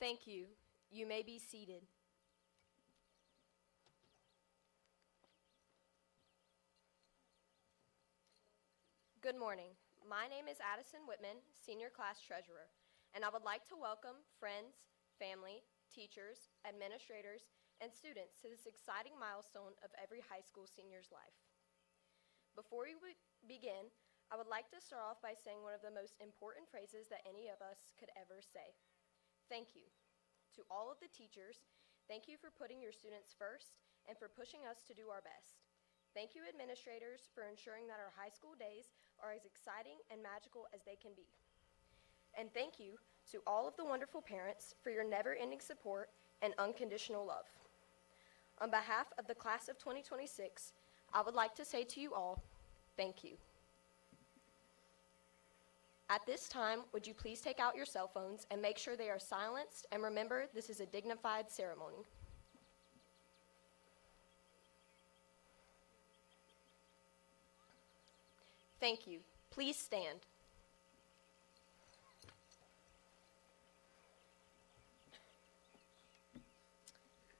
Thank you. You may be seated. Good morning. My name is Addison Whitman, Senior Class Treasurer, and I would like to welcome friends, family, teachers, administrators, and students to this exciting milestone of every high school senior's life. Before we begin, I would like to start off by saying one of the most important phrases that any of us could ever say. Thank you. To all of the teachers, thank you for putting your students first and for pushing us to do our best. Thank you, administrators, for ensuring that our high school days are as exciting and magical as they can be. And thank you to all of the wonderful parents for your never-ending support and unconditional love. On behalf of the class of 2026, I would like to say to you all, thank you. At this time, would you please take out your cell phones and make sure they are silenced, and remember, this is a dignified ceremony. Thank you. Please stand.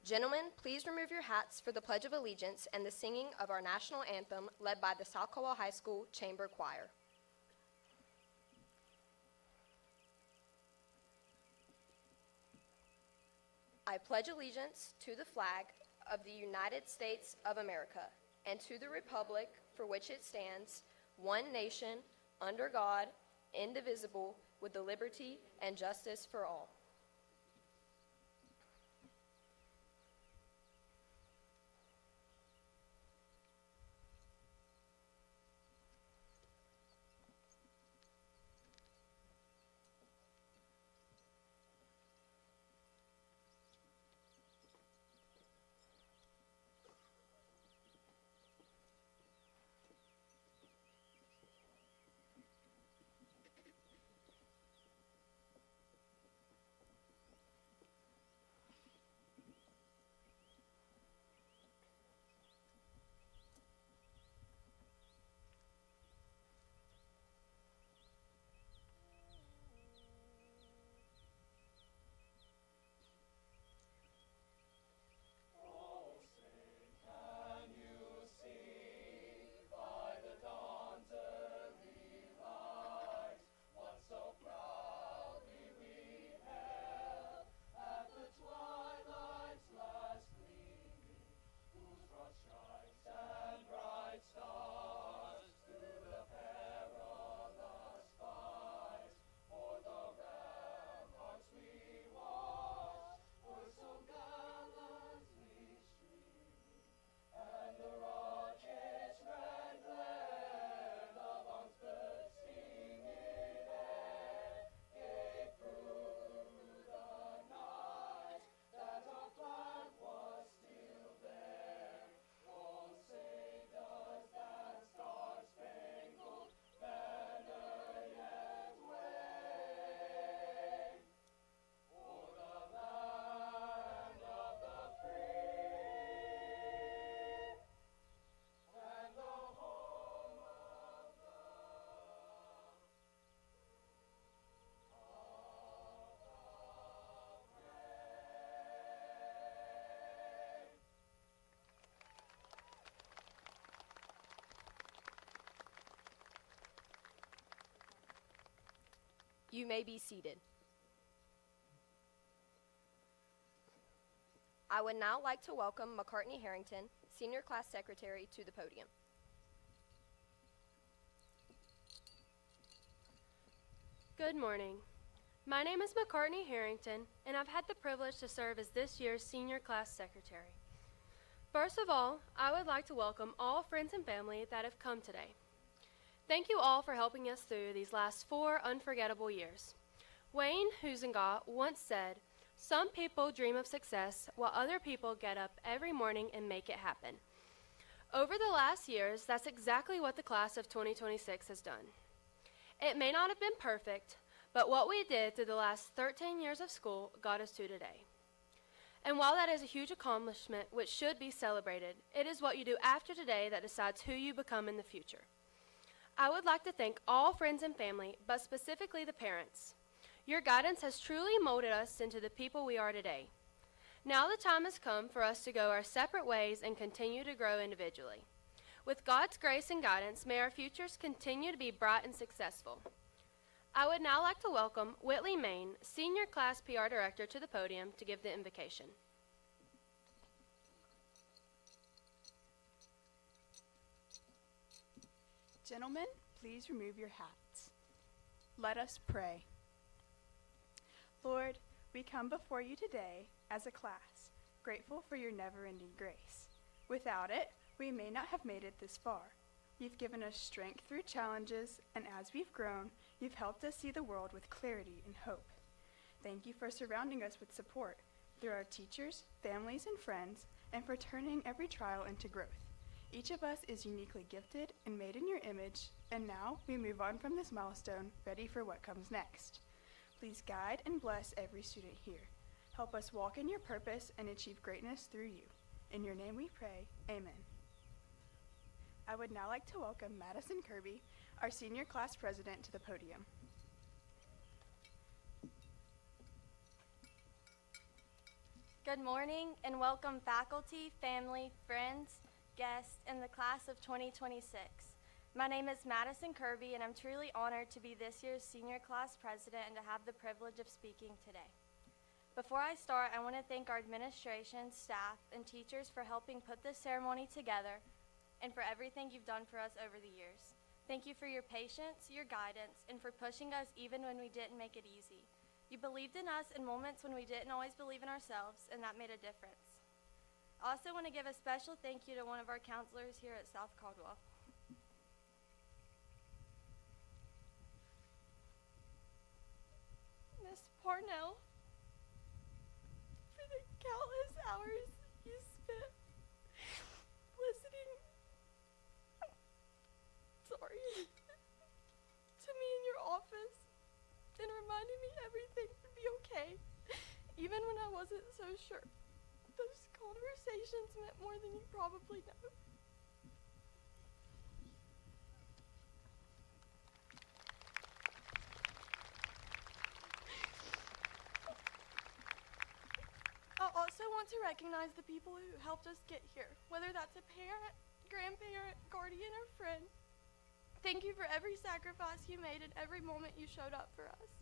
Gentlemen, please remove your hats for the Pledge of Allegiance and the singing of our national anthem led by the South Caldwell High School Chamber Choir. I pledge allegiance to the flag of the United States of America and to the republic for which it stands, one nation, under God, indivisible, with the liberty and justice for all. You may be seated. I would now like to welcome McCartney Harrington, Senior Class Secretary, to the podium. Good morning. My name is McCartney Harrington, and I've had the privilege to serve as this year's Senior Class Secretary. First of all, I would like to welcome all friends and family that have come today. Thank you all for helping us through these last 4 unforgettable years. Wayne Huizenga once said, "Some people dream of success while other people get up every morning and make it happen." Over the last years, that's exactly what the class of 2026 has done. It may not have been perfect, but what we did through the last 13 years of school got us to today. And while that is a huge accomplishment which should be celebrated, it is what you do after today that decides who you become in the future. I would like to thank all friends and family, but specifically the parents. Your guidance has truly molded us into the people we are today. Now the time has come for us to go our separate ways and continue to grow individually. With God's grace and guidance, may our futures continue to be bright and successful. I would now like to welcome Whitley Main, Senior Class PR Director, to the podium to give the invocation. Gentlemen, please remove your hats. Let us pray. Lord, we come before you today as a class, grateful for your never-ending grace. Without it, we may not have made it this far. You've given us strength through challenges, and as we've grown, you've helped us see the world with clarity and hope. Thank you for surrounding us with support through our teachers, families, and friends, and for turning every trial into growth. Each of us is uniquely gifted and made in your image, and now we move on from this milestone, ready for what comes next. Please guide and bless every student here. Help us walk in your purpose and achieve greatness through you. In your name we pray, amen. I would now like to welcome Madison Kirby, our senior class president, to the podium. Good morning and welcome faculty, family, friends, guests, and the class of 2026. My name is Madison Kirby, and I'm truly honored to be this year's senior class president and to have the privilege of speaking today. Before I start, I want to thank our administration, staff, and teachers for helping put this ceremony together and for everything you've done for us over the years. Thank you for your patience, your guidance, and for pushing us even when we didn't make it easy. You believed in us in moments when we didn't always believe in ourselves, and that made a difference. I also want to give a special thank you to one of our counselors here at South Caldwell. Miss Parnell, for the countless hours you spent listening, to me in your office and reminding me everything would be okay, even when I wasn't so sure. Those conversations meant more than you probably know. I also want to recognize the people who helped us get here, whether that's a parent, grandparent, guardian, or friend. Thank you for every sacrifice you made and every moment you showed up for us.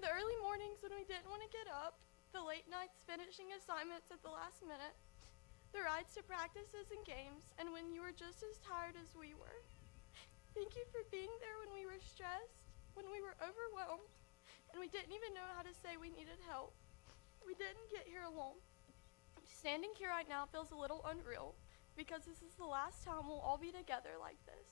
The early mornings when we didn't want to get up, the late nights finishing assignments at the last minute, the rides to practices and games, and when you were just as tired as we were. Thank you for being there when we were stressed, when we were overwhelmed, and we didn't even know how to say we needed help. We didn't get here alone. Standing here right now feels a little unreal because this is the last time we'll all be together like this.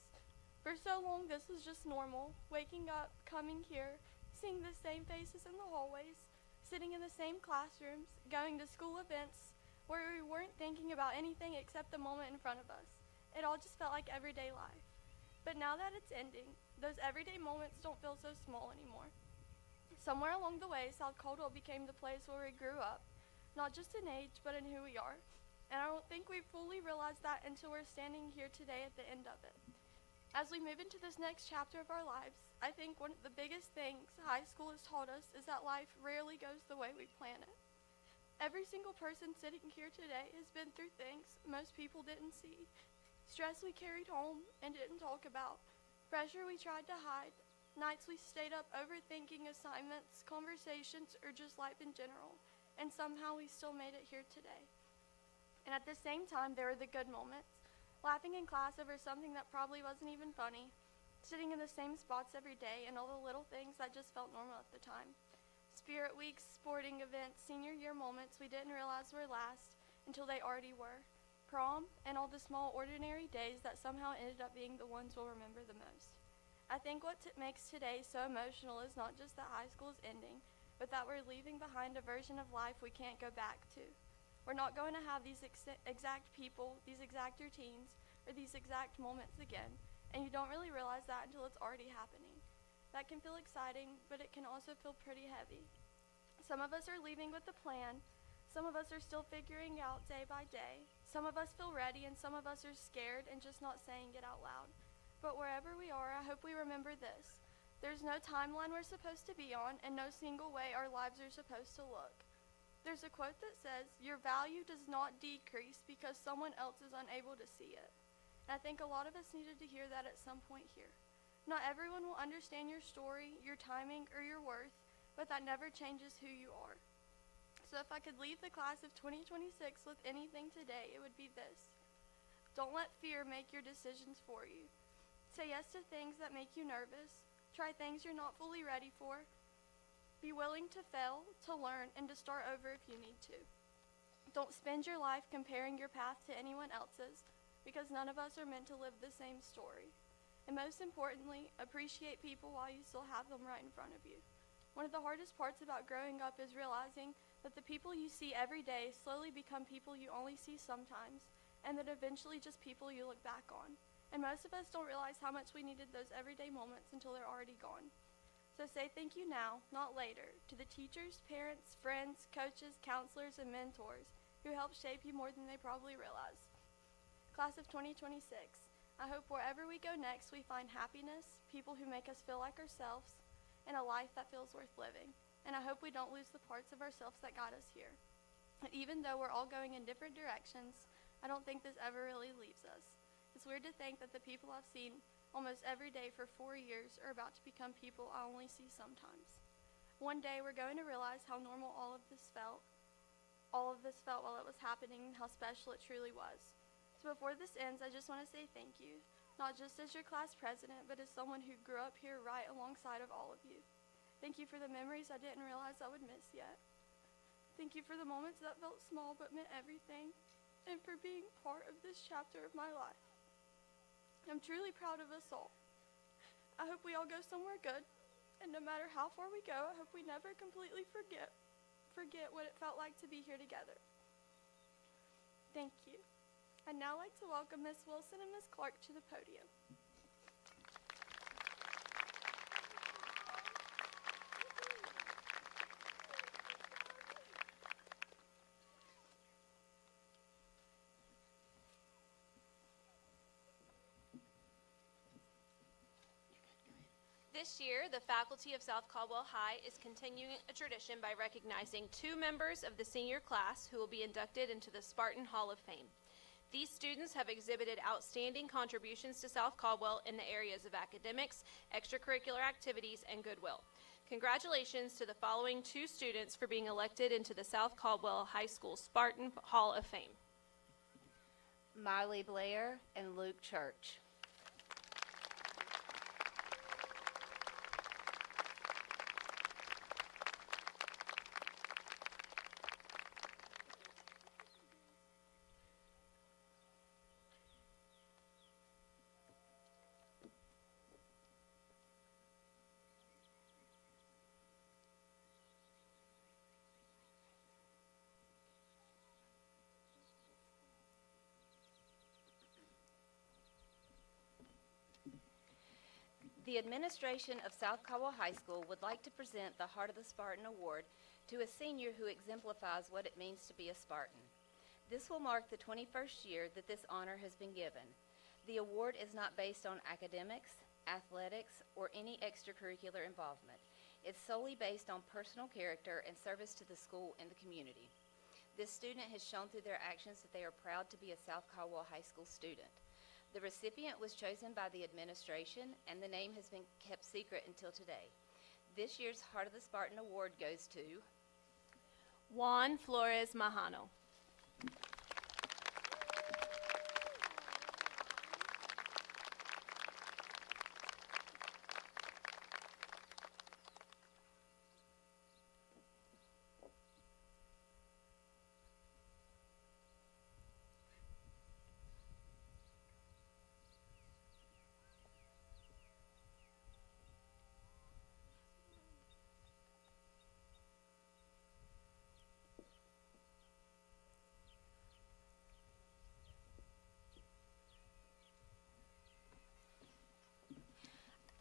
For so long, this was just normal, waking up, coming here, seeing the same faces in the hallways, sitting in the same classrooms, going to school events where we weren't thinking about anything except the moment in front of us. It all just felt like everyday life. But now that it's ending, those everyday moments don't feel so small anymore. Somewhere along the way, South Caldwell became the place where we grew up, not just in age, but in who we are. And I don't think we fully realized that until we're standing here today at the end of it. As we move into this next chapter of our lives, I think one of the biggest things high school has taught us is that life rarely goes the way we plan it. Every single person sitting here today has been through things most people didn't see. Stress we carried home and didn't talk about. Pressure we tried to hide. Nights we stayed up overthinking assignments, conversations, or just life in general. And somehow we still made it here today. And at the same time, there were the good moments. Laughing in class over something that probably wasn't even funny, sitting in the same spots every day, and all the little things that just felt normal at the time. Spirit weeks, sporting events, senior year moments we didn't realize were last until they already were. Prom, and all the small ordinary days that somehow ended up being the ones we'll remember the most. I think what makes today so emotional is not just that high school is ending, but that we're leaving behind a version of life we can't go back to. We're not going to have these exact people, these exact routines, or these exact moments again, and you don't really realize that until it's already happening. That can feel exciting, but it can also feel pretty heavy. Some of us are leaving with a plan. Some of us are still figuring out day by day. Some of us feel ready, and some of us are scared and just not saying it out loud. But wherever we are, I hope we remember this. There's no timeline we're supposed to be on and no single way our lives are supposed to look. There's a quote that says, "Your value does not decrease because someone else is unable to see it." And I think a lot of us needed to hear that at some point here. Not everyone will understand your story, your timing, or your worth, but that never changes who you are. So if I could leave the class of 2026 with anything today, it would be this. Don't let fear make your decisions for you. Say yes to things that make you nervous. Try things you're not fully ready for. Be willing to fail, to learn, and to start over if you need to. Don't spend your life comparing your path to anyone else's, because none of us are meant to live the same story. And most importantly, appreciate people while you still have them right in front of you. One of the hardest parts about growing up is realizing that the people you see every day slowly become people you only see sometimes, and then eventually just people you look back on. And most of us don't realize how much we needed those everyday moments until they're already gone. So say thank you now, not later, to the teachers, parents, friends, coaches, counselors, and mentors who helped shape you more than they probably realize. Class of 2026, I hope wherever we go next we find happiness, people who make us feel like ourselves, and a life that feels worth living. And I hope we don't lose the parts of ourselves that got us here. And even though we're all going in different directions, I don't think this ever really leaves us. It's weird to think that the people I've seen almost every day for 4 years are about to become people I only see sometimes. One day we're going to realize how normal all of this felt while it was happening and how special it truly was. So before this ends, I just want to say thank you, not just as your class president, but as someone who grew up here right alongside of all of you. Thank you for the memories I didn't realize I would miss yet. Thank you for the moments that felt small but meant everything, and for being part of this chapter of my life. I'm truly proud of us all. I hope we all go somewhere good, and no matter how far we go, I hope we never completely forget what it felt like to be here together. Thank you. I'd now like to welcome Ms. Wilson and Ms. Clark to the podium. This year, the faculty of South Caldwell High is continuing a tradition by recognizing 2 members of the senior class who will be inducted into the Spartan Hall of Fame. These students have exhibited outstanding contributions to South Caldwell in the areas of academics, extracurricular activities, and goodwill. Congratulations to the following 2 students for being elected into the South Caldwell High School Spartan Hall of Fame. Miley Blair and Luke Church. The administration of South Caldwell High School would like to present the Heart of the Spartan Award to a senior who exemplifies what it means to be a Spartan. This will mark the 21st year that this honor has been given. The award is not based on academics, athletics, or any extracurricular involvement. It's solely based on personal character and service to the school and the community. This student has shown through their actions that they are proud to be a South Caldwell High School student. The recipient was chosen by the administration, and the name has been kept secret until today. This year's Heart of the Spartan Award goes to Juan Flores Mahano.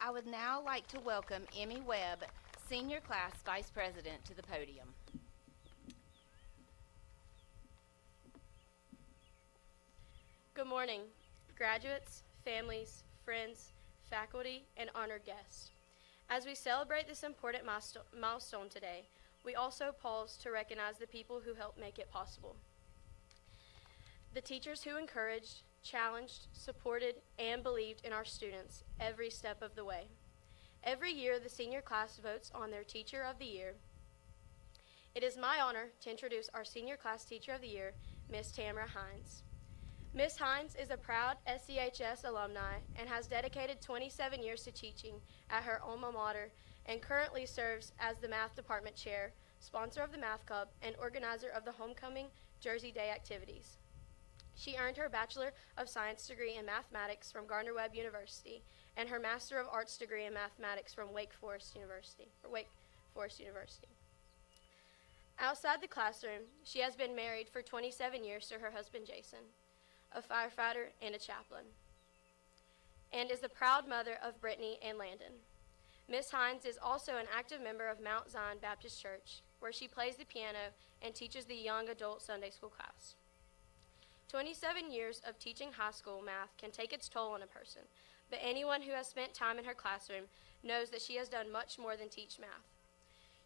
I would now like to welcome Emmy Webb, Senior Class Vice President, to the podium. Good morning, graduates, families, friends, faculty, and honored guests. As we celebrate this important milestone today, we also pause to recognize the people who helped make it possible. The teachers who encouraged, challenged, supported, and believed in our students every step of the way. Every year, the senior class votes on their Teacher of the Year. It is my honor to introduce our senior class Teacher of the Year, Ms. Tamara Hines. Ms. Hines is a proud SCHS alumni and has dedicated 27 years to teaching at her alma mater and currently serves as the Math Department Chair, sponsor of the Math Club, and organizer of the Homecoming Jersey Day activities. She earned her Bachelor of Science degree in Mathematics from Gardner-Webb University and her Master of Arts degree in Mathematics from Wake Forest University. Outside the classroom, she has been married for 27 years to her husband, Jason, a firefighter and a chaplain, and is the proud mother of Brittany and Landon. Ms. Hines is also an active member of Mount Zion Baptist Church, where she plays the piano and teaches the young adult Sunday school class. 27 years of teaching high school math can take its toll on a person, but anyone who has spent time in her classroom knows that she has done much more than teach math.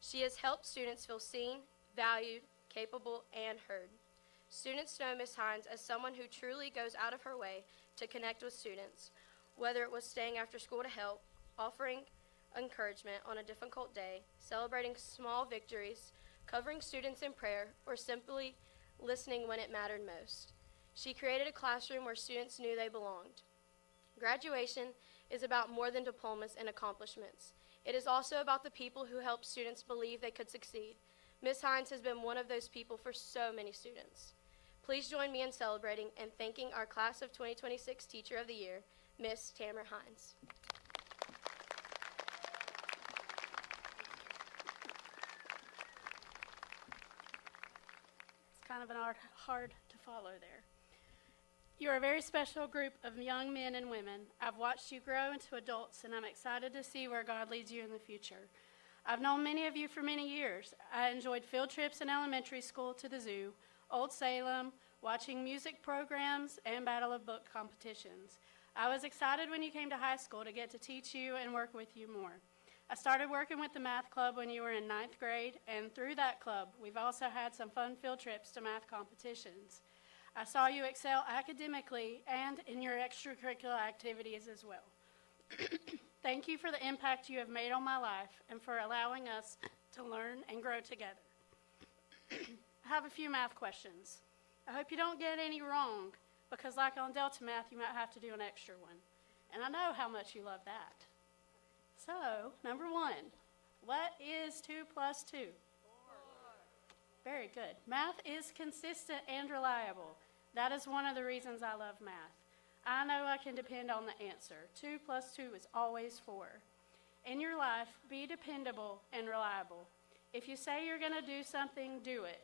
She has helped students feel seen, valued, capable, and heard. Students know Ms. Hines as someone who truly goes out of her way to connect with students, whether it was staying after school to help, offering encouragement on a difficult day, celebrating small victories, covering students in prayer, or simply listening when it mattered most. She created a classroom where students knew they belonged. Graduation is about more than diplomas and accomplishments. It is also about the people who helped students believe they could succeed. Ms. Hines has been one of those people for so many students. Please join me in celebrating and thanking our Class of 2026 Teacher of the Year, Ms. Tamara Hines. It's kind of hard to follow there. You're a very special group of young men and women. I've watched you grow into adults, and I'm excited to see where God leads you in the future. I've known many of you for many years. I enjoyed field trips in elementary school to the zoo, Old Salem, watching music programs, and Battle of Book competitions. I was excited when you came to high school to get to teach you and work with you more. I started working with the math club when you were in 9th grade, and through that club, we've also had some fun field trips to math competitions. I saw you excel academically and in your extracurricular activities as well. Thank you for the impact you have made on my life and for allowing us to learn and grow together. I have a few math questions. I hope you don't get any wrong, because like on Delta Math, you might have to do an extra one. And I know how much you love that. So, number 1, what is 2 plus 2? 4. Very good. Math is consistent and reliable. That is one of the reasons I love math. I know I can depend on the answer. 2 plus 2 is always 4. In your life, be dependable and reliable. If you say you're going to do something, do it.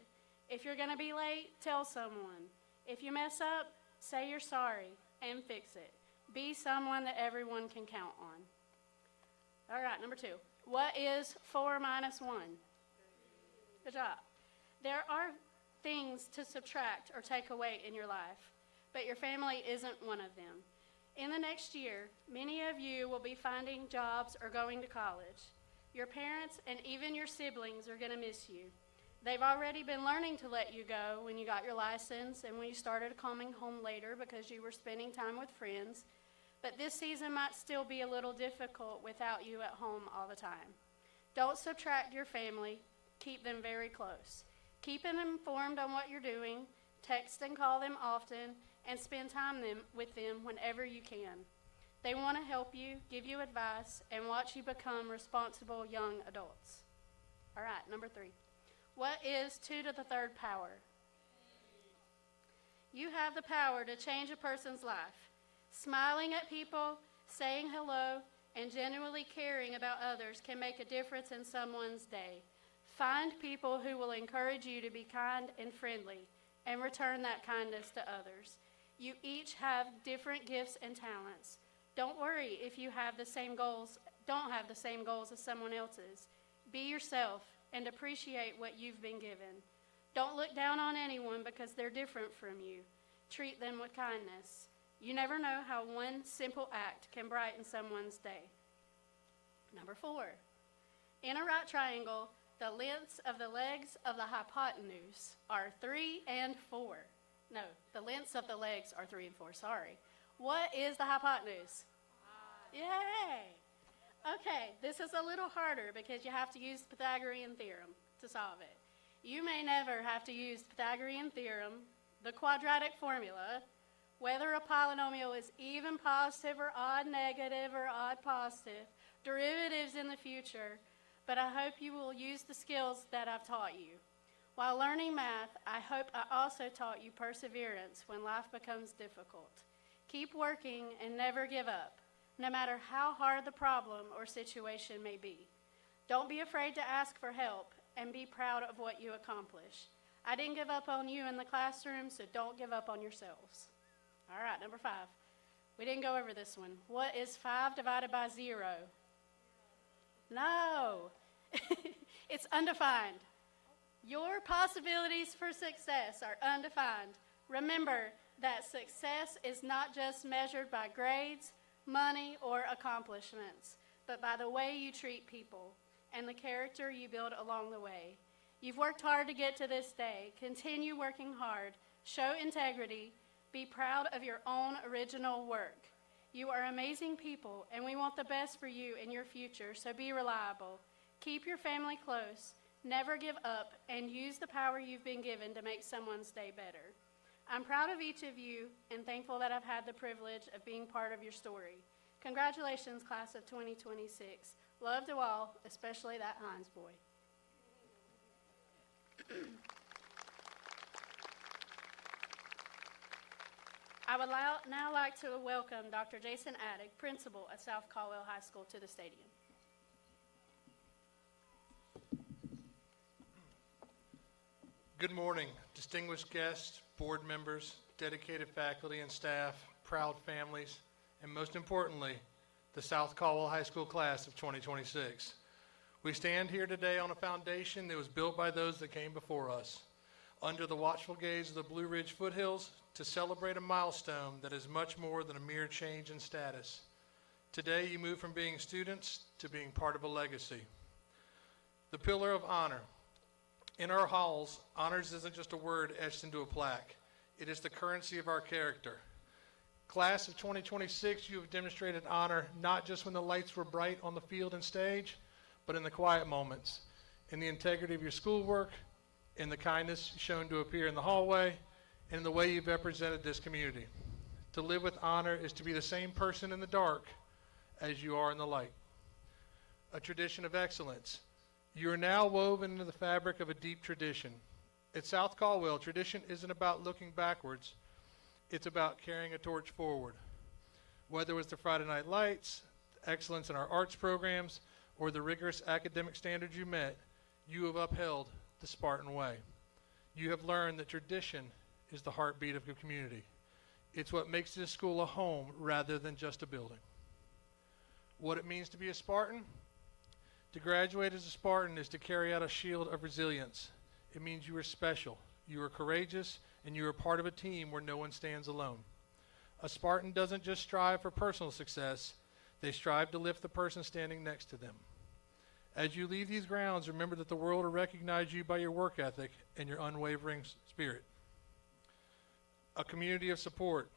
If you're going to be late, tell someone. If you mess up, say you're sorry and fix it. Be someone that everyone can count on. All right, number 2. What is 4 minus 1? Good job. There are things to subtract or take away in your life, but your family isn't one of them. In the next year, many of you will be finding jobs or going to college. Your parents and even your siblings are going to miss you. They've already been learning to let you go when you got your license and when you started coming home later because you were spending time with friends, but this season might still be a little difficult without you at home all the time. Don't subtract your family. Keep them very close. Keep them informed on what you're doing, text and call them often, and spend time with them whenever you can. They want to help you, give you advice, and watch you become responsible young adults. All right, number 3. What is 2 to the 3rd power? You have the power to change a person's life. Smiling at people, saying hello, and genuinely caring about others can make a difference in someone's day. Find people who will encourage you to be kind and friendly and return that kindness to others. You each have different gifts and talents. Don't worry if you don't have the same goals as someone else's. Be yourself and appreciate what you've been given. Don't look down on anyone because they're different from you. Treat them with kindness. You never know how one simple act can brighten someone's day. Number 4. In a right triangle, the lengths of the legs of the hypotenuse are 3 and 4. No, the lengths of the legs are 3 and 4, sorry. What is the hypotenuse? Yay! Okay, this is a little harder because you have to use the Pythagorean theorem to solve it. You may never have to use the Pythagorean theorem, the quadratic formula, whether a polynomial is even positive or odd negative or odd positive, derivatives in the future, but I hope you will use the skills that I've taught you. While learning math, I hope I also taught you perseverance when life becomes difficult. Keep working and never give up, no matter how hard the problem or situation may be. Don't be afraid to ask for help and be proud of what you accomplish. I didn't give up on you in the classroom, so don't give up on yourselves. All right, number 5. We didn't go over this one. What is 5 divided by 0? No. It's undefined. Your possibilities for success are undefined. Remember that success is not just measured by grades, money, or accomplishments, but by the way you treat people and the character you build along the way. You've worked hard to get to this day. Continue working hard. Show integrity. Be proud of your own original work. You are amazing people, and we want the best for you in your future, so be reliable. Keep your family close. Never give up, and use the power you've been given to make someone's day better. I'm proud of each of you and thankful that I've had the privilege of being part of your story. Congratulations, class of 2026. Love to all, especially that Hines boy. I would now like to welcome Dr. Jason Addick, principal at South Caldwell High School, to the stadium. Good morning, distinguished guests, board members, dedicated faculty and staff, proud families, and most importantly, the South Caldwell High School class of 2026. We stand here today on a foundation that was built by those that came before us, under the watchful gaze of the Blue Ridge foothills, to celebrate a milestone that is much more than a mere change in status. Today, you move from being students to being part of a legacy. The pillar of honor. In our halls, honors isn't just a word etched into a plaque. It is the currency of our character. Class of 2026, you have demonstrated honor not just when the lights were bright on the field and stage, but in the quiet moments, in the integrity of your schoolwork, in the kindness shown to appear in the hallway, and in the way you've represented this community. To live with honor is to be the same person in the dark as you are in the light. A tradition of excellence. You are now woven into the fabric of a deep tradition. At South Caldwell, tradition isn't about looking backwards. It's about carrying a torch forward. Whether it was the Friday Night Lights, excellence in our arts programs, or the rigorous academic standards you met, you have upheld the Spartan way. You have learned that tradition is the heartbeat of your community. It's what makes this school a home rather than just a building. What it means to be a Spartan? To graduate as a Spartan is to carry out a shield of resilience. It means you are special, you are courageous, and you are part of a team where no one stands alone. A Spartan doesn't just strive for personal success, they strive to lift the person standing next to them. As you leave these grounds, remember that the world will recognize you by your work ethic and your unwavering spirit. A community of support.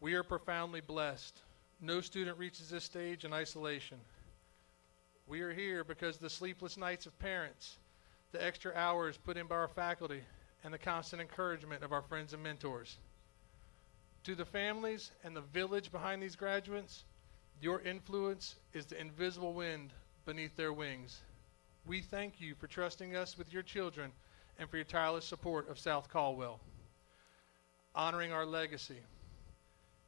We are profoundly blessed. No student reaches this stage in isolation. We are here because the sleepless nights of parents, the extra hours put in by our faculty, and the constant encouragement of our friends and mentors. To the families and the village behind these graduates, your influence is the invisible wind beneath their wings. We thank you for trusting us with your children and for your tireless support of South Caldwell. Honoring our legacy.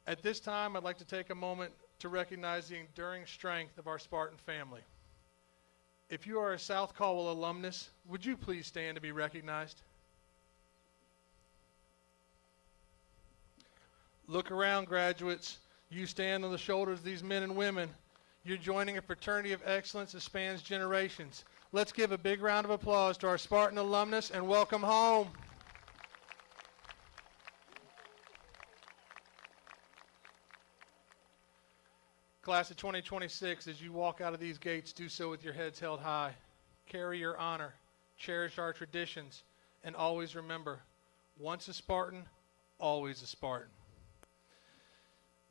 At this time, I'd like to take a moment to recognize the enduring strength of our Spartan family. If you are a South Caldwell alumnus, would you please stand to be recognized? Look around, graduates. You stand on the shoulders of these men and women. You're joining a fraternity of excellence that spans generations. Let's give a big round of applause to our Spartan alumnus and welcome home. Class of 2026, as you walk out of these gates, do so with your heads held high. Carry your honor, cherish our traditions, and always remember, once a Spartan, always a Spartan.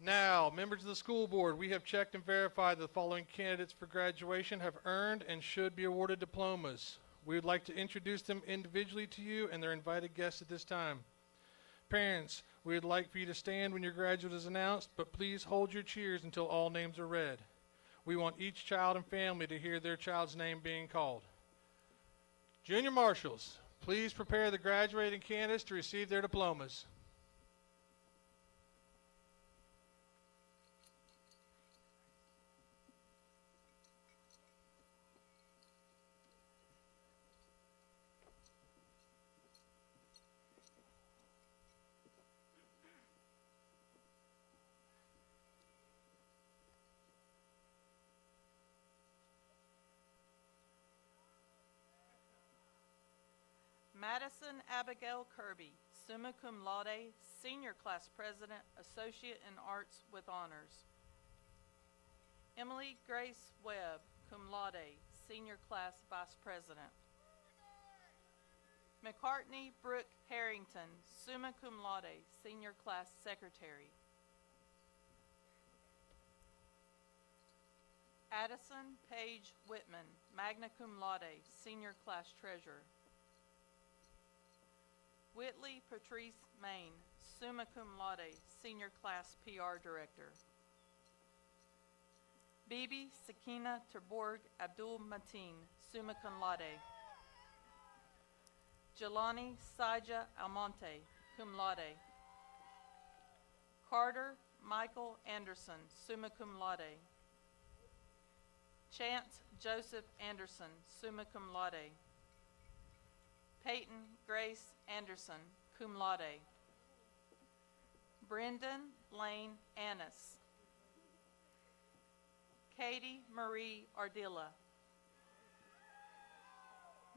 Now, members of the school board, we have checked and verified that the following candidates for graduation have earned and should be awarded diplomas. We would like to introduce them individually to you and their invited guests at this time. Parents, we would like for you to stand when your graduate is announced, but please hold your cheers until all names are read. We want each child and family to hear their child's name being called. Junior marshals, please prepare the graduating candidates to receive their diplomas. Madison Abigail Kirby, summa cum laude, Senior Class President, Associate in Arts with Honors. Emily Grace Webb, cum laude, Senior Class Vice President. McCartney Brooke Harrington, summa cum laude, Senior Class Secretary. Addison Paige Whitman, magna cum laude, Senior Class Treasurer. Whitley Patrice Main, summa cum laude, Senior Class PR Director. Bibi Sakina Terborg Abdul Mateen, summa cum laude. Jelani Saja Almonte, cum laude. Carter Michael Anderson, summa cum laude. Chance Joseph Anderson, summa cum laude. Peyton Grace Anderson, cum laude. Brendan Lane Annis. Katie Marie Ardilla.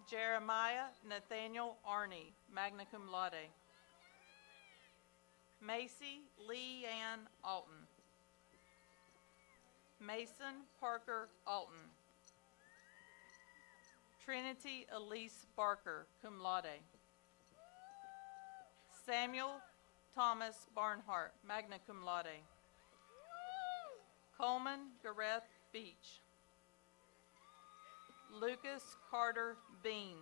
Jeremiah Nathaniel Arney, magna cum laude. Macy Lee Ann Alton. Mason Parker Alton. Trinity Elise Barker, cum laude. Samuel Thomas Barnhart, magna cum laude. Coleman Gareth Beach. Lucas Carter Bean.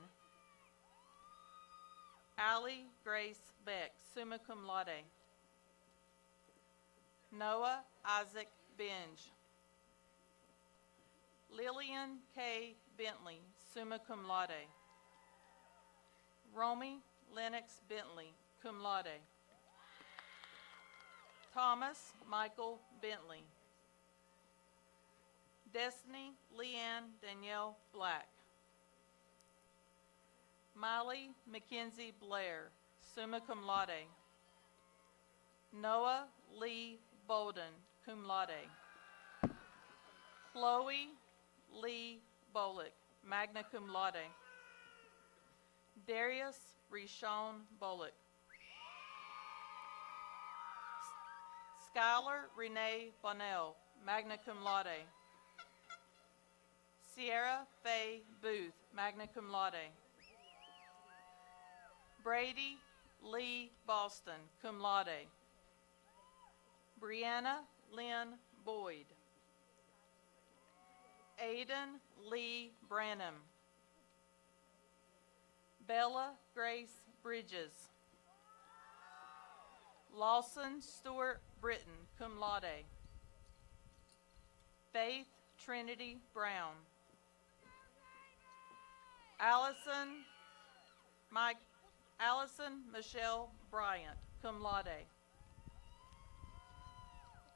Allie Grace Beck, summa cum laude. Noah Isaac Binge. Lillian K. Bentley, summa cum laude. Romy Lennox Bentley, cum laude. Thomas Michael Bentley. Destiny Leanne Danielle Black. Miley Mackenzie Blair, summa cum laude. Noah Lee Bolden, cum laude. Chloe Lee Bolick, magna cum laude. Darius Rishon Bolick. Skylar Renee Bonnell, magna cum laude. Sierra Faye Booth, magna cum laude. Brady Lee Boston, cum laude. Brianna Lynn Boyd. Aiden Lee Branham. Bella Grace Bridges. Lawson Stewart Britton, cum laude. Faith Trinity Brown. Allison Michelle Bryant, cum laude.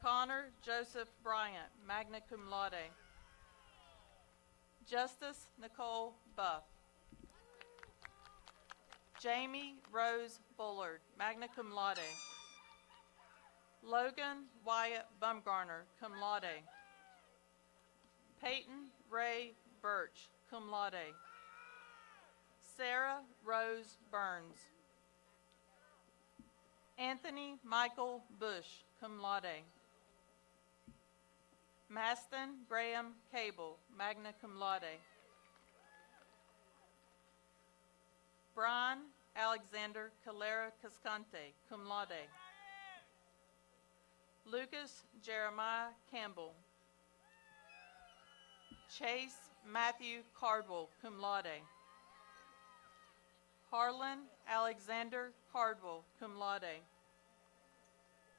Connor Joseph Bryant, magna cum laude. Justice Nicole Buff. Jamie Rose Bullard, magna cum laude. Logan Wyatt Bumgarner, cum laude. Peyton Ray Birch, cum laude. Sarah Rose Burns. Anthony Michael Bush, cum laude. Maston Graham Cable, magna cum laude. Brian Alexander Calera Cascante, cum laude. Lucas Jeremiah Campbell. Chase Matthew Cardwell, cum laude. Harlan Alexander Cardwell, cum laude.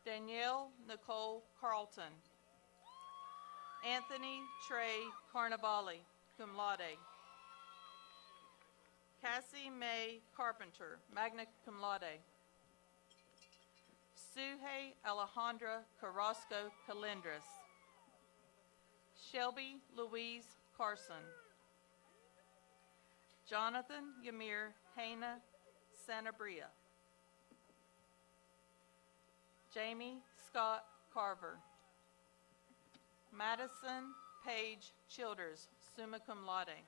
Danielle Nicole Carlton. Anthony Trey Carnavale, cum laude. Cassie Mae Carpenter, magna cum laude. Suhey Alejandra Carrasco Calendris. Shelby Louise Carson. Jonathan Ymir Hana Sanabria. Jamie Scott Carver. Madison Paige Childers, summa cum laude.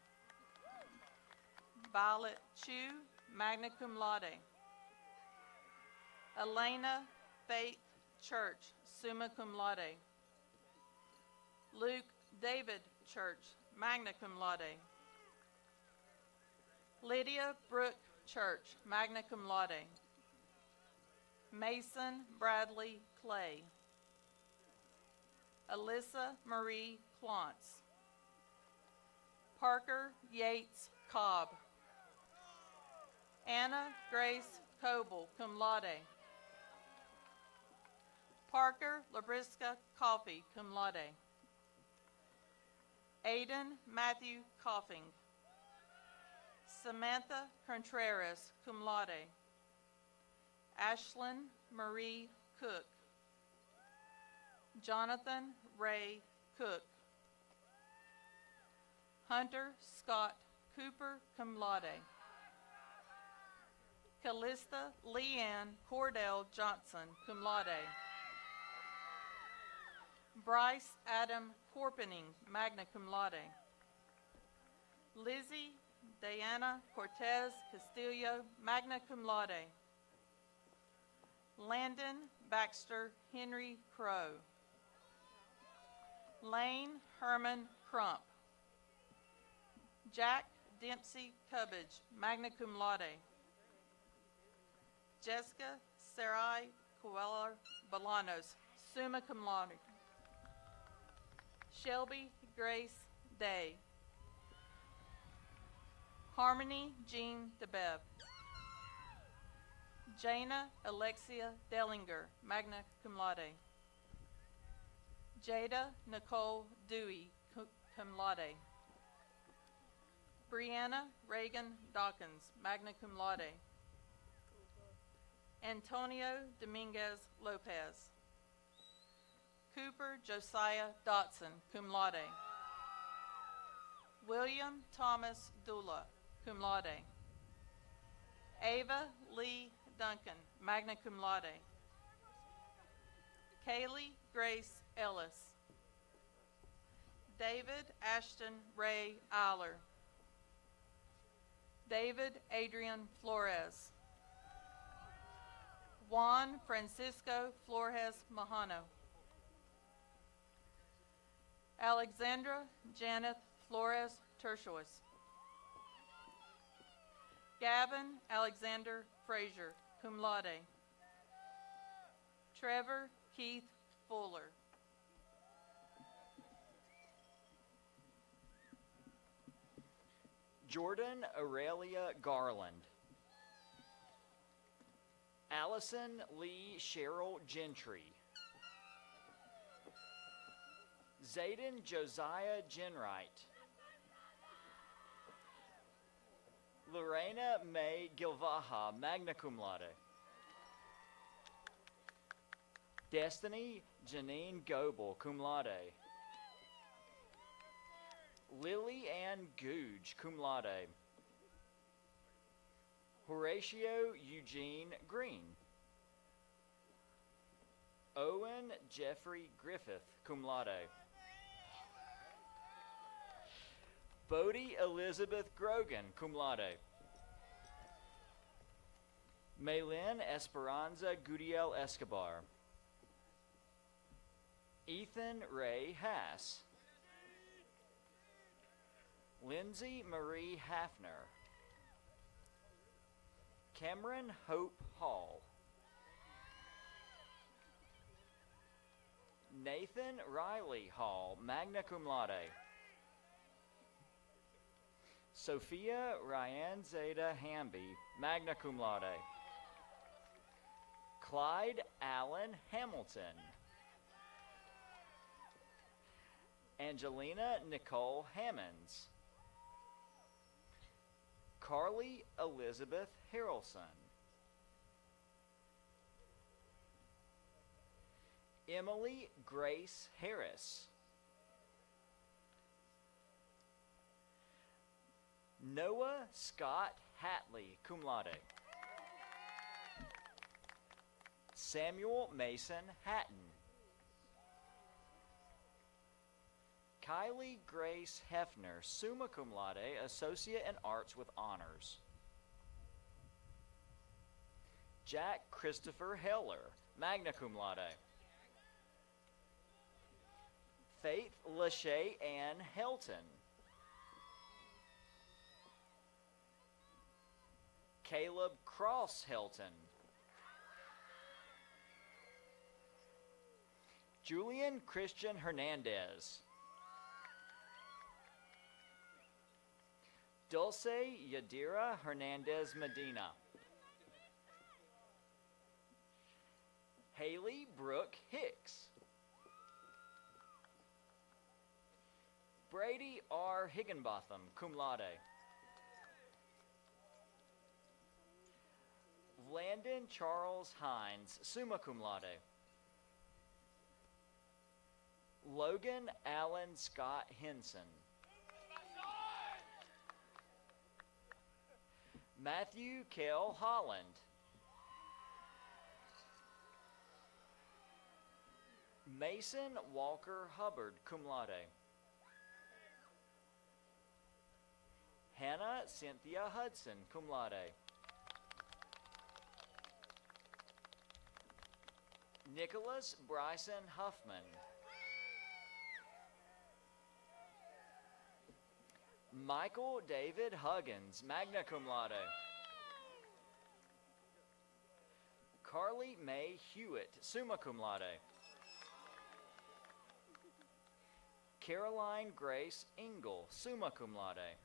Violet Chu, magna cum laude. Elena Faith Church, summa cum laude. Luke David Church, magna cum laude. Lydia Brooke Church, magna cum laude. Mason Bradley Clay. Alyssa Marie Clontz. Parker Yates Cobb. Anna Grace Coble, cum laude. Parker Labriska Coffey, cum laude. Aiden Matthew Coffing. Samantha Contreras, cum laude. Ashlyn Marie Cook. Jonathan Ray Cook. Hunter Scott Cooper, cum laude. Callista Leanne Cordell Johnson, cum laude. Bryce Adam Corpening, magna cum laude. Lizzie Diana Cortez Castillo, magna cum laude. Landon Baxter Henry Crow. Lane Herman Crump. Jack Dempsey Cubbage, magna cum laude. Jessica Sarai Coelho Bolanos, summa cum laude. Shelby Grace Day. Harmony Jean DeBev. Jana Alexia Dellinger, magna cum laude. Jada Nicole Dewey, cum laude. Brianna Reagan Dawkins, magna cum laude. Antonio Dominguez Lopez. Cooper Josiah Dotson, cum laude. William Thomas Dula, cum laude. Ava Lee Duncan, magna cum laude. Kaylee Grace Ellis. David Ashton Ray Eiler. David Adrian Flores. Juan Francisco Flores Mahano. Alexandra Janeth Flores Tertius. Gavin Alexander Frazier, cum laude. Trevor Keith Fuller. Jordan Aurelia Garland. Allison Lee Cheryl Gentry. Zayden Josiah Genwright. Lorena May Gilvaha, magna cum laude. Destiny Janine Goebel, cum laude. Lily Ann Googe, cum laude. Horatio Eugene Green. Owen Jeffrey Griffith, cum laude. Bodie Elizabeth Grogan, cum laude. Maylin Esperanza Gudiel Escobar. Ethan Ray Hass. Lindsay Marie Hafner. Cameron Hope Hall. Nathan Riley Hall, magna cum laude. Sophia Ryan Zeta Hamby, magna cum laude. Clyde Allen Hamilton. Angelina Nicole Hammonds. Carly Elizabeth Harrelson. Emily Grace Harris. Noah Scott Hatley, cum laude. Samuel Mason Hatton. Kylie Grace Hefner, summa cum laude, Associate in Arts with Honors. Jack Christopher Heller, magna cum laude. Faith Lachey Ann Helton. Caleb Cross Helton. Julian Christian Hernandez. Dulce Yadira Hernandez Medina. Haley Brooke Hicks. Brady R. Higginbotham, cum laude. Landon Charles Hines, summa cum laude. Logan Allen Scott Henson. Matthew Kell Holland. Mason Walker Hubbard, cum laude. Hannah Cynthia Hudson, cum laude. Nicholas Bryson Huffman. Michael David Huggins, magna cum laude. Carly Mae Hewitt, summa cum laude. Caroline Grace Engel, summa cum laude.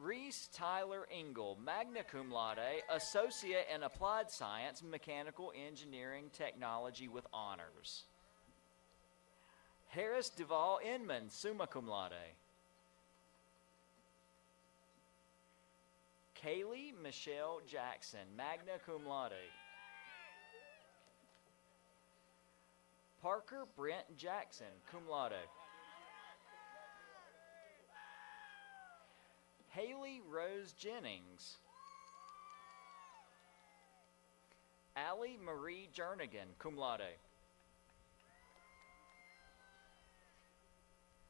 Reese Tyler Engel, magna cum laude, Associate in Applied Science, Mechanical Engineering Technology with Honors. Harris Duvall Inman, summa cum laude. Kaylee Michelle Jackson, magna cum laude. Parker Brent Jackson, cum laude. Haley Rose Jennings. Allie Marie Jernigan, cum laude.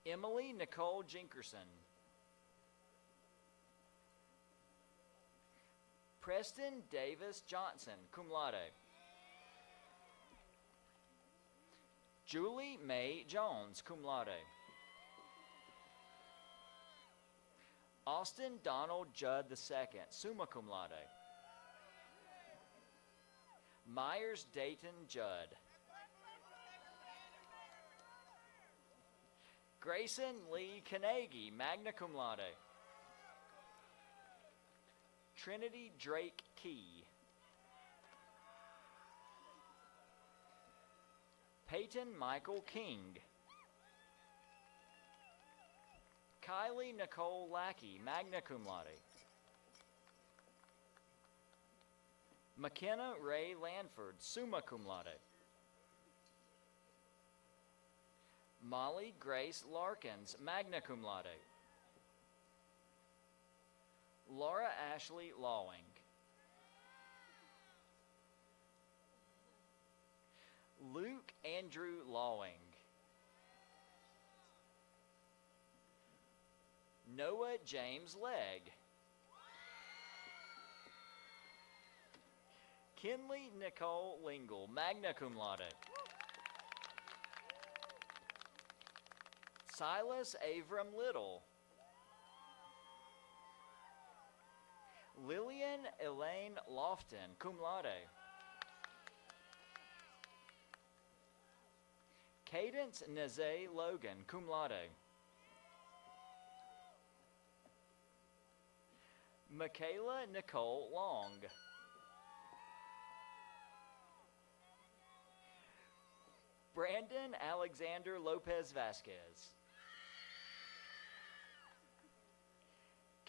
Emily Nicole Jinkerson. Preston Davis Johnson, cum laude. Julie Mae Jones, cum laude. Austin Donald Judd II, summa cum laude. Myers Dayton Judd. Grayson Lee Carnegie, magna cum laude. Trinity Drake Key. Peyton Michael King. Kylie Nicole Lackey, magna cum laude. McKenna Ray Lanford, summa cum laude. Molly Grace Larkins, magna cum laude. Laura Ashley Lawing. Luke Andrew Lawing. Noah James Legg. Kinley Nicole Lingle, magna cum laude. Silas Avram Little. Lillian Elaine Lofton, cum laude. Cadence Nazay Logan, cum laude. Michaela Nicole Long. Brandon Alexander Lopez Vasquez.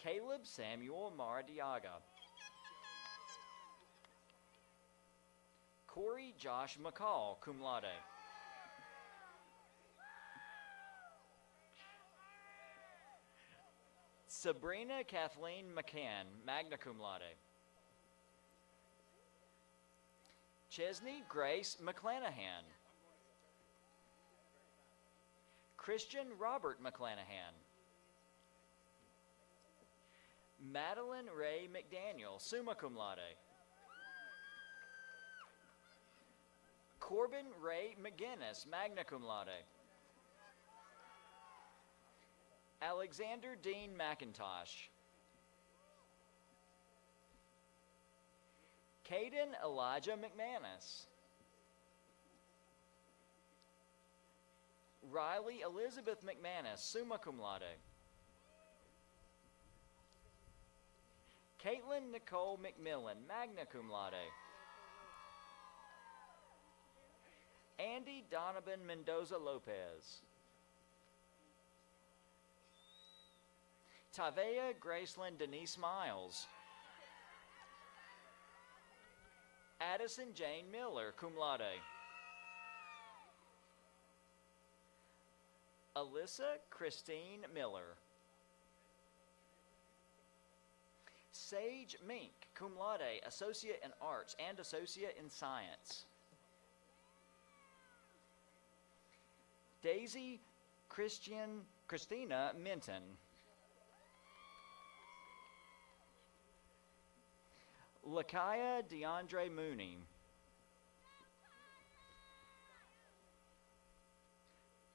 Caleb Samuel Maradiaga. Corey Josh McCall, cum laude. Sabrina Kathleen McCann, magna cum laude. Chesney Grace McClanahan. Christian Robert McClanahan. Madeline Ray McDaniel, summa cum laude. Corbin Ray McGinnis, magna cum laude. Alexander Dean McIntosh. Caden Elijah McManus. Riley Elizabeth McManus, summa cum laude. Caitlin Nicole McMillan, magna cum laude. Andy Donovan Mendoza Lopez. Tavea Graceland Denise Miles. Addison Jane Miller, cum laude. Alyssa Christine Miller. Sage Mink, cum laude, Associate in Arts and Associate in Science. Daisy Christina Minton. Lakaya DeAndre Mooney.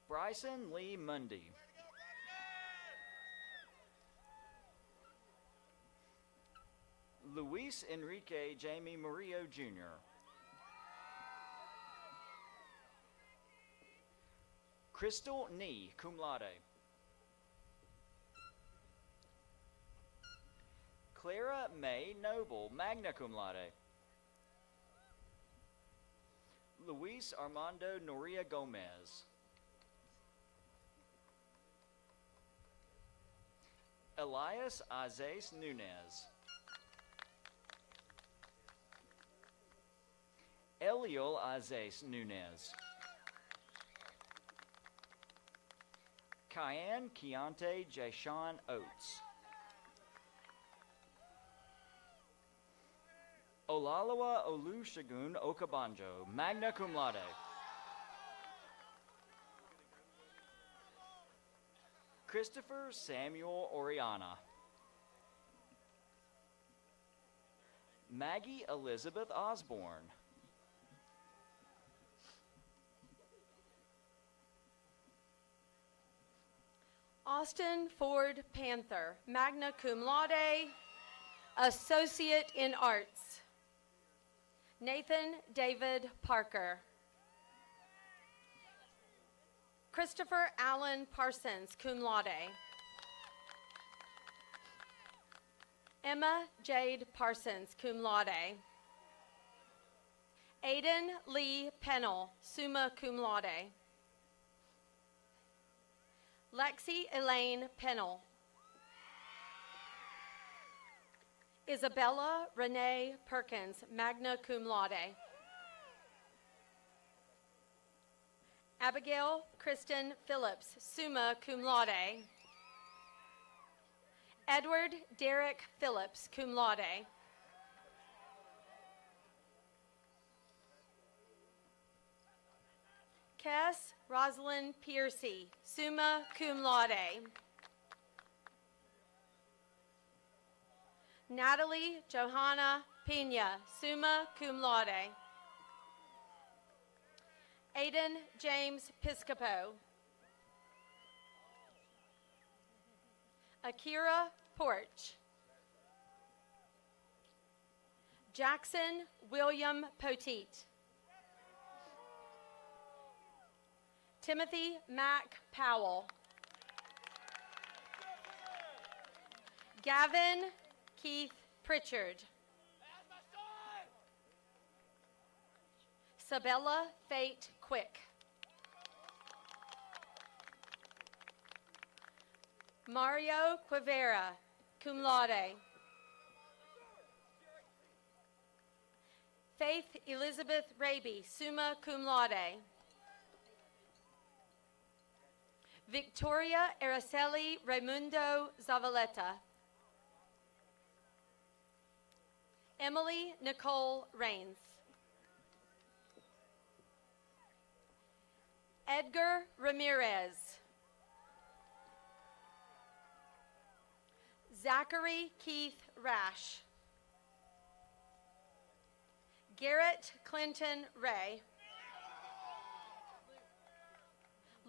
Bryson Lee Mundy. Luis Enrique Jamie Murillo Jr. Crystal Nee, cum laude. Clara May Noble, magna cum laude. Luis Armando Noria Gomez. Elias Azes Nunez. Eliel Azes Nunez. Kyan Keontae Jashawn Oates. Olalawa Olusegun Okabanjo, magna cum laude. Christopher Samuel Oriana. Maggie Elizabeth Osborne. Austin Ford Panther, magna cum laude, Associate in Arts. Nathan David Parker. Christopher Allen Parsons, cum laude. Emma Jade Parsons, cum laude. Aiden Lee Pennell, summa cum laude. Lexi Elaine Pennell. Isabella Renee Perkins, magna cum laude. Abigail Kristen Phillips, summa cum laude. Edward Derek Phillips, cum laude. Cass Rosalind Piercy, summa cum laude. Natalie Johanna Pena, summa cum laude. Aiden James Piscopo. Akira Porch. Jackson William Poteet. Timothy Mack Powell. Gavin Keith Pritchard. Sabella Fate Quick. Mario Quivera, cum laude. Faith Elizabeth Raby, summa cum laude. Victoria Araceli Raimundo Zavaleta. Emily Nicole Rains. Edgar Ramirez. Zachary Keith Rash. Garrett Clinton Ray.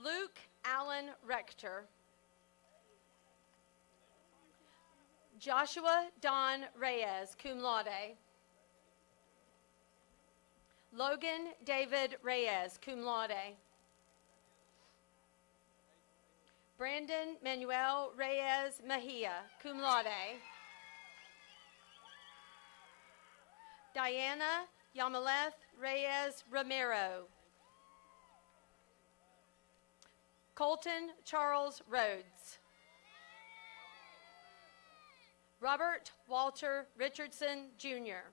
Luke Allen Rector. Joshua Don Reyes, cum laude. Logan David Reyes, cum laude. Brandon Manuel Reyes Mejia, cum laude. Diana Yamaleth Reyes Romero. Colton Charles Rhodes. Robert Walter Richardson, Jr.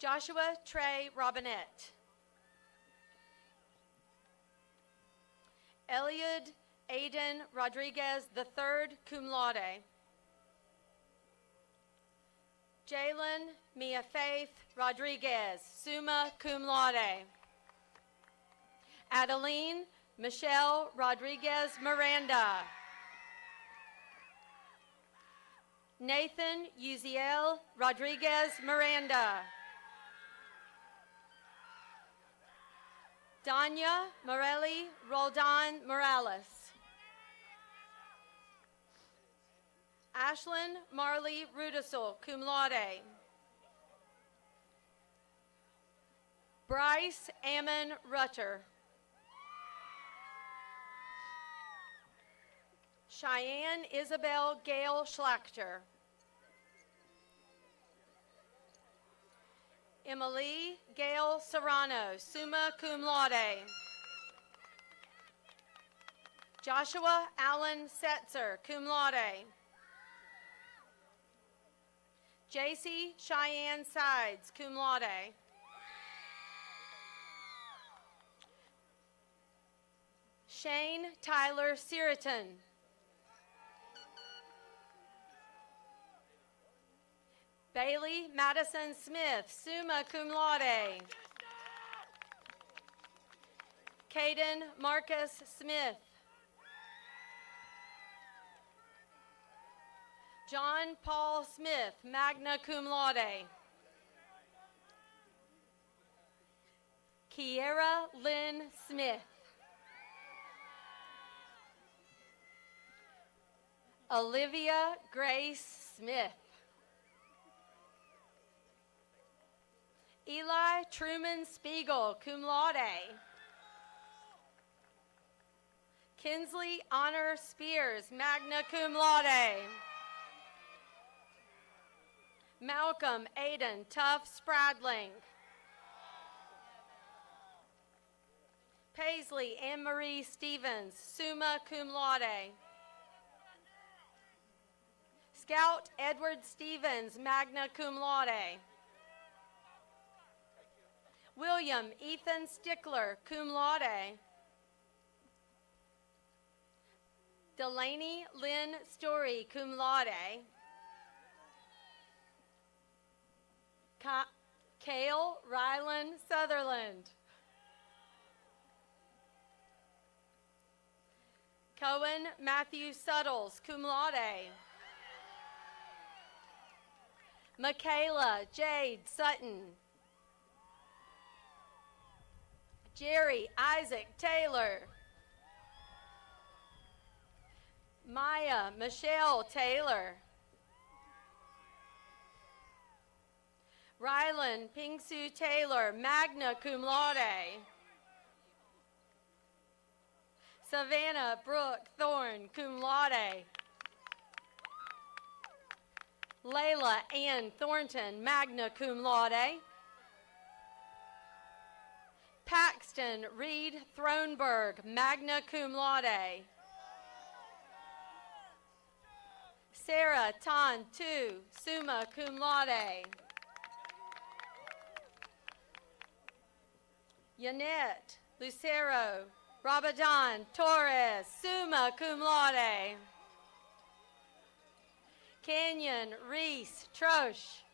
Joshua Trey Robinette. Eliud Aiden Rodriguez III, cum laude. Jalen Mia Faith Rodriguez, summa cum laude. Adeline Michelle Rodriguez Miranda. Nathan Uziel Rodriguez Miranda. Danya Morelli Roldan Morales. Ashlyn Marley Rudisel, cum laude. Bryce Ammon Rutter. Cheyenne Isabel Gale Schlachter. Emily Gail Serrano, summa cum laude. Joshua Allen Setzer, cum laude. JC Cheyenne Sides, cum laude. Shane Tyler Siriton. Bailey Madison Smith, summa cum laude. Caden Marcus Smith. John Paul Smith, magna cum laude. Kiera Lynn Smith. Olivia Grace Smith. Eli Truman Spiegel, cum laude. Kinsley Honor Spears, magna cum laude. Malcolm Aiden Tuff Spradling. Paisley Anne-Marie Stevens, summa cum laude. Scout Edward Stevens, magna cum laude. William Ethan Stickler, cum laude. Delaney Lynn Story, cum laude. Cale Ryland Sutherland. Cohen Matthew Suttles, cum laude. Michaela Jade Sutton. Jerry Isaac Taylor. Maya Michelle Taylor. Rylan Pingsu Taylor, magna cum laude. Savannah Brooke Thorne, cum laude. Layla Ann Thornton, magna cum laude. Paxton Reed Thronberg, magna cum laude. Sarah Tan Tu, summa cum laude. Yanette Lucero Rabadon Torres, summa cum laude. Canyon Reese Troche.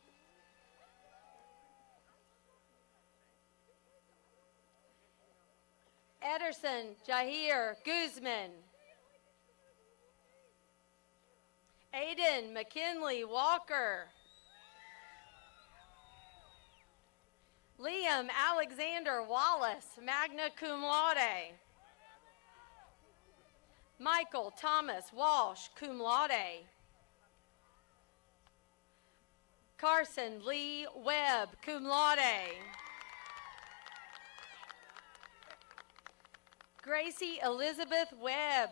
Ederson Jahir Guzman. Aiden McKinley Walker. Liam Alexander Wallace, magna cum laude. Michael Thomas Walsh, cum laude. Carson Lee Webb, cum laude. Gracie Elizabeth Webb.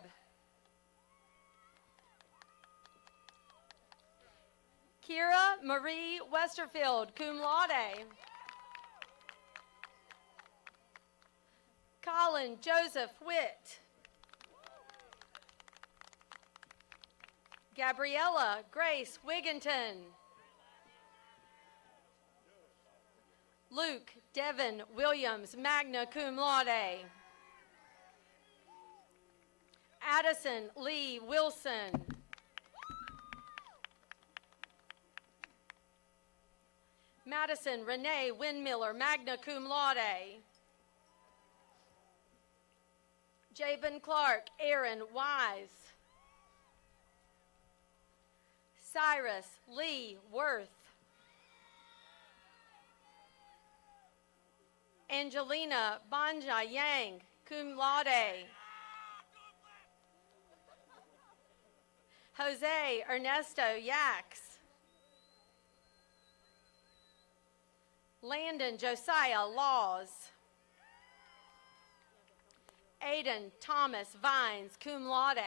Kira Marie Westerfield, cum laude. Colin Joseph Witt. Gabriella Grace Wigginton. Luke Devin Williams, magna cum laude. Addison Lee Wilson. Madison Renee Windmiller, magna cum laude. Jabin Clark Aaron Wise. Cyrus Lee Worth. Angelina Banja Yang, cum laude. Jose Ernesto Yax. Landon Josiah Laws. Aiden Thomas Vines, cum laude.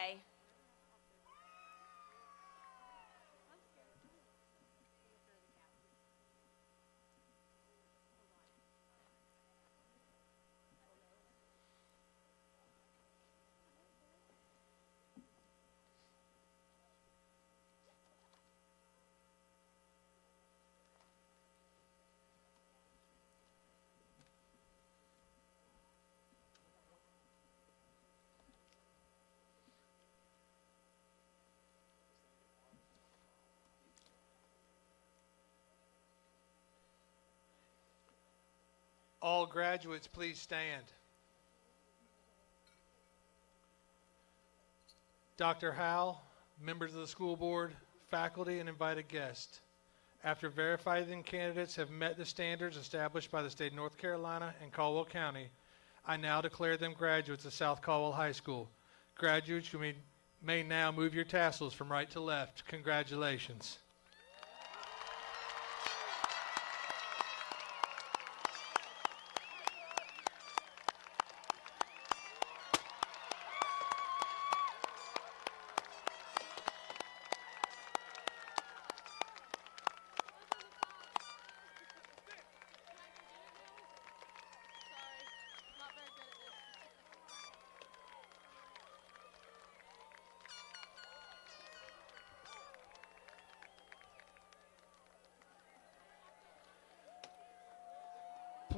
All graduates, please stand. Dr. Howell, members of the school board, faculty, and invited guests. After verifying candidates have met the standards established by the state of North Carolina and Caldwell County, I now declare them graduates of South Caldwell High School. Graduates, you may now move your tassels from right to left. Congratulations.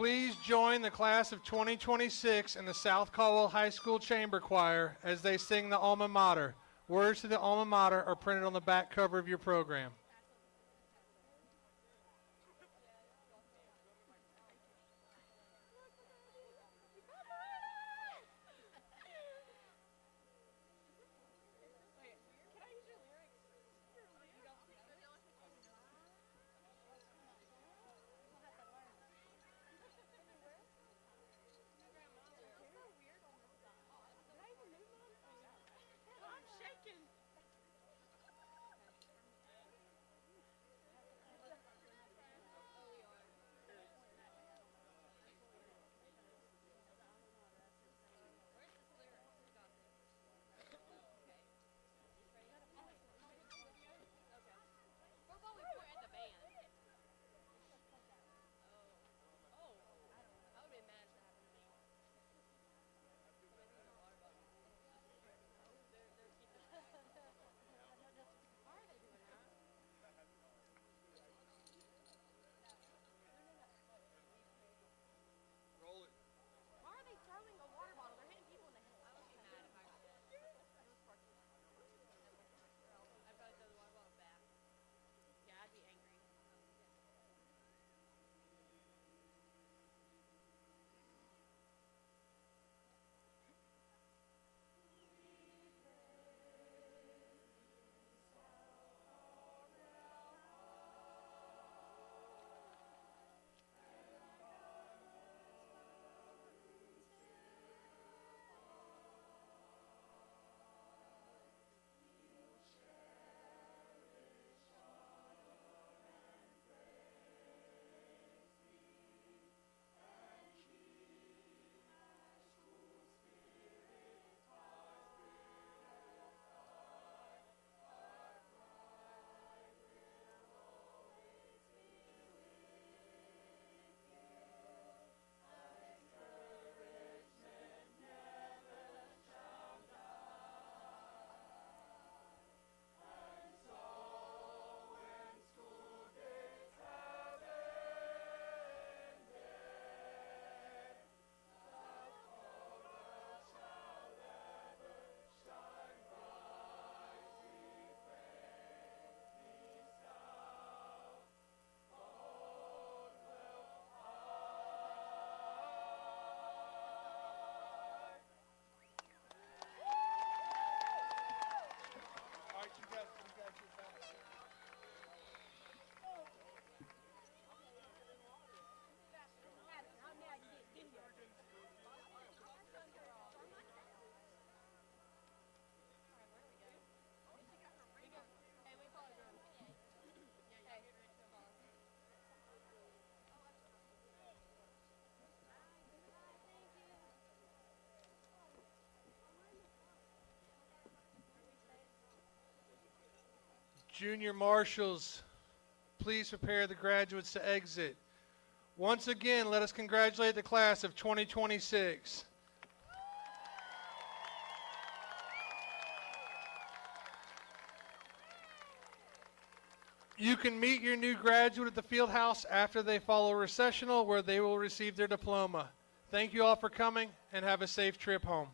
Please join the class of 2026 in the South Caldwell High School Chamber Choir as they sing the Alma Mater. Words to the Alma Mater are printed on the back cover of your program. Junior marshals, please prepare the graduates to exit. Once again, let us congratulate the class of 2026. You can meet your new graduate at the field house after they follow a recessional where they will receive their diploma. Thank you all for coming and have a safe trip home.